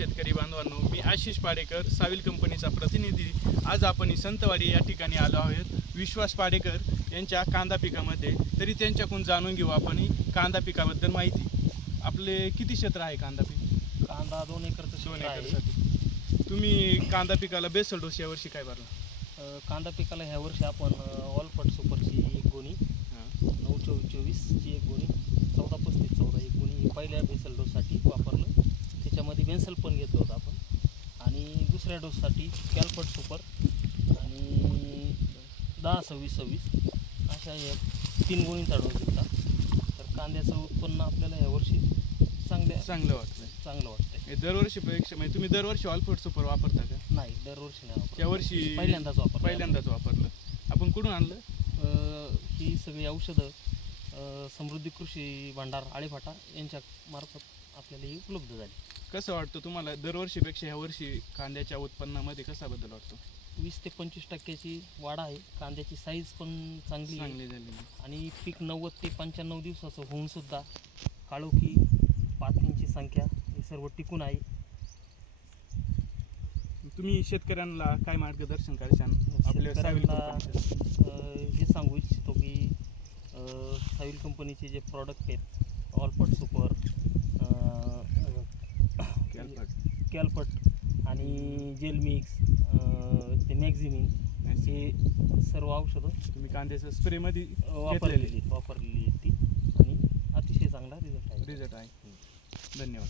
शेतकरी बांधवांनो, मी आशिष पाडेकर, साविल कंपनीचा प्रतिनिधी। आज आपण संतवाडी या ठिकाणी आलो आहोत विश्वास पाडेकर यांच्या कांदा पिकामध्ये। तरी त्यांच्याकडून जाणून घेऊ आपण कांदा पिकाबद्दल माहिती। आपले किती क्षेत्र आहे कांदा पीक? कांदा 2 एकरचं क्षेत्र आहे। एकरसाठी तुम्ही कांदा पिकाला बेसल डोस यावर्षी काय भरला? कांदा पिकाला ह्या वर्षी आपण ऑलफट सुपरची एक गोणी, 9-24-24ची एक गोणी, 14-35-14 एक गोणी पहिल्या बेसल डोससाठी वापरलं। त्याच्यामध्ये बेन्सल पण घेतलं होतं आपण। आणि दुसऱ्या डोससाठी कॅल्फट सुपर आणि 10-26-26 अशा या 3 गोणींचा डोस घेतला। तर कांद्याचं उत्पन्न आपल्याला यावर्षी चांगलं वाटतंय। दरवर्षीपेक्षा म्हणजे तुम्ही दरवर्षी ऑलफट सुपर वापरता का? नाही, दरवर्षी नाही वापरत। यावर्षी पहिल्यांदाच वापरलं। आपण कुठून आणलं ही सगळी औषधं समृद्धी कृषी भांडार आळेफाटा यांच्या मार्फत आपल्याला ही उपलब्ध झाली। कसं वाटतं तुम्हाला दरवर्षीपेक्षा यावर्षी कांद्याच्या उत्पन्नामध्ये कसा बदल वाटतो? 20 ते 25% वाढ आहे। कांद्याची साईज पण चांगली झालेली आणि पीक 90 ते 95 दिवसाचं होऊन सुद्धा काळोखी पातींची संख्या हे सर्व टिकून आहे। तुम्ही शेतकऱ्यांना काय मार्गदर्शन कराल? आपल्या साविल कंपनीचं हे सांगू इच्छितो की साविल कंपनीचे जे प्रॉडक्ट आहेत, ऑलफट सुपर, कॅल्फट आणि जेल मिक्स, ते मॅक्झिमिन, हे सर्व औषधं तुम्ही कांद्याचं स्प्रेमध्ये वापरलेली आहेत ती, आणि अतिशय चांगला रिझल्ट आहे। धन्यवाद.